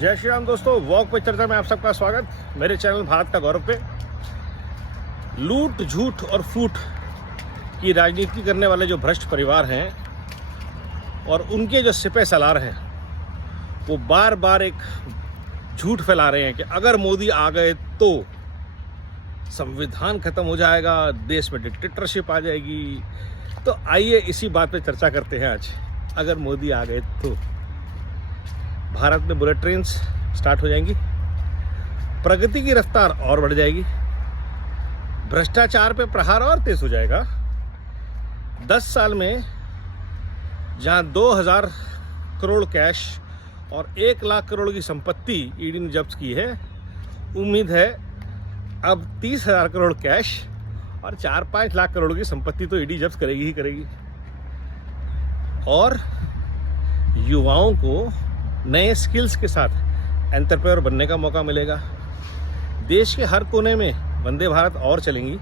जय श्री राम दोस्तों, वॉक पे चर्चा में आप सबका स्वागत। मेरे चैनल भारत का गौरव पे लूट, झूठ और फूट की राजनीति करने वाले जो भ्रष्ट परिवार हैं और उनके जो सिपह सलार हैं, वो बार बार एक झूठ फैला रहे हैं कि अगर मोदी आ गए तो संविधान खत्म हो जाएगा, देश में डिक्टेटरशिप आ जाएगी। तो आइए इसी बात पे चर्चा करते हैं आज। अगर मोदी आ गए तो भारत में बुलेट ट्रेन्स स्टार्ट हो जाएंगी, प्रगति की रफ्तार और बढ़ जाएगी, भ्रष्टाचार पे प्रहार और तेज हो जाएगा। 10 साल में जहां 2000 करोड़ कैश और 1 लाख करोड़ की संपत्ति ईडी ने जब्त की है, उम्मीद है अब 30,000 करोड़ कैश और 4-5 लाख करोड़ की संपत्ति तो ईडी जब्त करेगी ही करेगी। और युवाओं को नए स्किल्स के साथ एंटरप्रेन्योर बनने का मौका मिलेगा। देश के हर कोने में वंदे भारत और चलेंगी।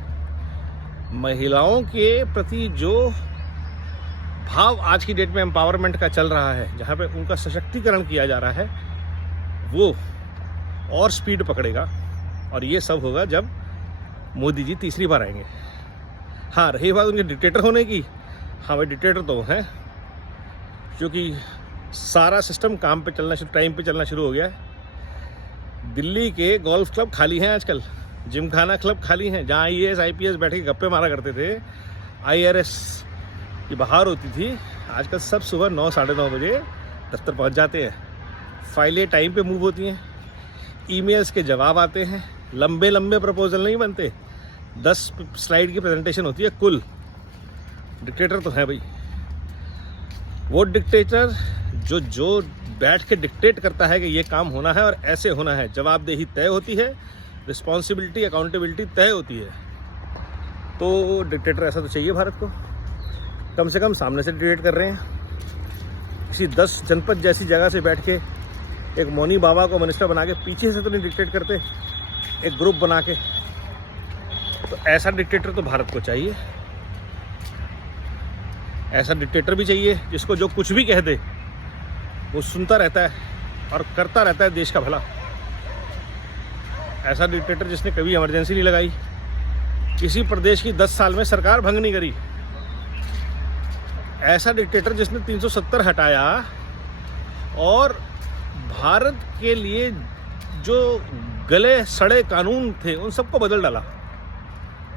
महिलाओं के प्रति जो भाव आज की डेट में एम्पावरमेंट का चल रहा है, जहाँ पे उनका सशक्तिकरण किया जा रहा है, वो और स्पीड पकड़ेगा। और ये सब होगा जब मोदी जी तीसरी बार आएंगे। हाँ, रही बात उनके डिक्टेटर होने की, हाँ भाई डिक्टेटर तो हैं, क्योंकि सारा सिस्टम काम पे चलना, टाइम पे चलना शुरू हो गया है। दिल्ली के गोल्फ क्लब खाली हैं आजकल, जिमखाना क्लब खाली हैं, जहाँ IAS IPS बैठ के गप्पे मारा करते थे, IRS की बहार होती थी। आजकल सब सुबह 9 साढ़े 9 बजे दफ्तर पहुँच जाते हैं। फाइलें टाइम पे मूव होती हैं, ईमेल्स के जवाब आते हैं, लंबे लंबे प्रपोजल नहीं बनते, 10 स्लाइड की प्रेजेंटेशन होती है कुल। डिक्टेटर तो है भाई। वो डिक्टेटर जो बैठ के डिक्टेट करता है कि ये काम होना है और ऐसे होना है, जवाबदेही तय होती है, रिस्पॉन्सिबिलिटी अकाउंटेबिलिटी तय होती है। तो डिक्टेटर ऐसा तो चाहिए भारत को। कम से कम सामने से डिक्टेट कर रहे हैं, किसी 10 जनपद जैसी जगह से बैठ के एक मौनी बाबा को मिनिस्टर बना के पीछे से तो नहीं डिक्टेट करते, एक ग्रुप बना के। तो ऐसा डिक्टेटर तो भारत को चाहिए। ऐसा डिक्टेटर भी चाहिए जिसको जो कुछ भी कह दे वो सुनता रहता है और करता रहता है देश का भला। ऐसा डिक्टेटर जिसने कभी इमरजेंसी नहीं लगाई, किसी प्रदेश की 10 साल में सरकार भंग नहीं करी। ऐसा डिक्टेटर जिसने 370 हटाया और भारत के लिए जो गले सड़े कानून थे उन सबको बदल डाला।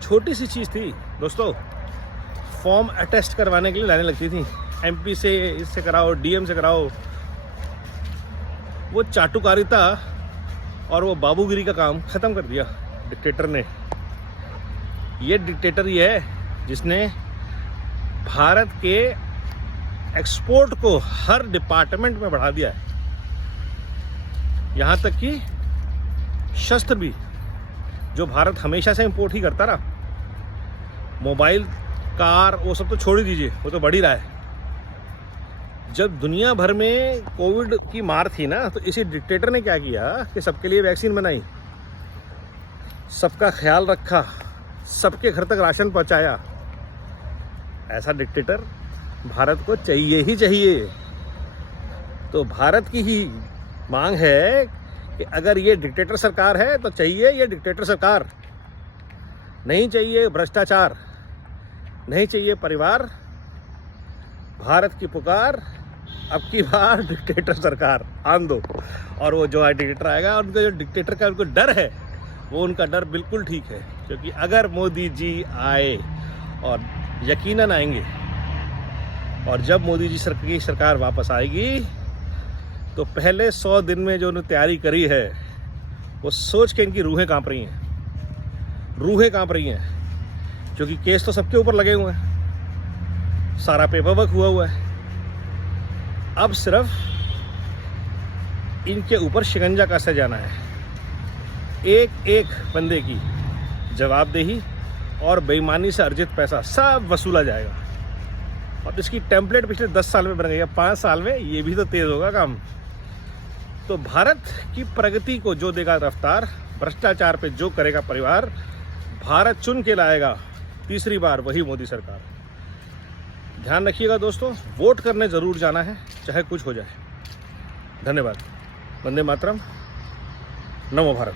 छोटी सी चीज़ थी दोस्तों, फॉर्म अटेस्ट करवाने के लिए लाइनें लगती थी, MP से इससे कराओ, DM से कराओ। वो चाटुकारिता और वो बाबूगिरी का काम ख़त्म कर दिया डिक्टेटर ने। ये डिक्टेटर ही है जिसने भारत के एक्सपोर्ट को हर डिपार्टमेंट में बढ़ा दिया है, यहाँ तक कि शस्त्र भी, जो भारत हमेशा से इंपोर्ट ही करता रहा। मोबाइल, कार, वो सब तो छोड़ ही दीजिए, वो तो बढ़ ही रहा है। जब दुनिया भर में कोविड की मार थी ना, तो इसी डिक्टेटर ने क्या किया कि सबके लिए वैक्सीन बनाई, सबका ख्याल रखा, सबके घर तक राशन पहुंचाया। ऐसा डिक्टेटर भारत को चाहिए ही चाहिए। तो भारत की ही मांग है कि अगर ये डिक्टेटर सरकार है तो चाहिए ये डिक्टेटर सरकार, नहीं चाहिए भ्रष्टाचार, नहीं चाहिए परिवार। भारत की पुकार, अब की बार डिक्टेटर सरकार आन दो। और वो जो डिक्टेटर आएगा, उनका जो डिक्टेटर का उनको डर है, वो उनका डर बिल्कुल ठीक है। क्योंकि अगर मोदी जी आए, और यकीनन आएंगे, और जब मोदी जी की सरकार वापस आएगी, तो पहले 100 दिन में जो उन्होंने तैयारी करी है, वो सोच के इनकी रूहें कांप रही हैं, रूहें कांप रही हैं। क्योंकि केस तो सबके ऊपर लगे हुए हैं, सारा पेपर वर्क हुआ है। अब सिर्फ इनके ऊपर शिकंजा कसना जाना है। एक एक बंदे की जवाबदेही और बेईमानी से अर्जित पैसा सब वसूला जाएगा। और इसकी टेम्पलेट पिछले 10 साल में बन गई है, 5 साल में ये भी तो तेज होगा काम। तो भारत की प्रगति को जो देगा रफ्तार, भ्रष्टाचार पे जो करेगा परिवार, भारत चुन के लाएगा तीसरी बार वही मोदी सरकार। ध्यान रखिएगा दोस्तों, वोट करने ज़रूर जाना है, चाहे कुछ हो जाए। धन्यवाद। वंदे मातरम, नमो भारत।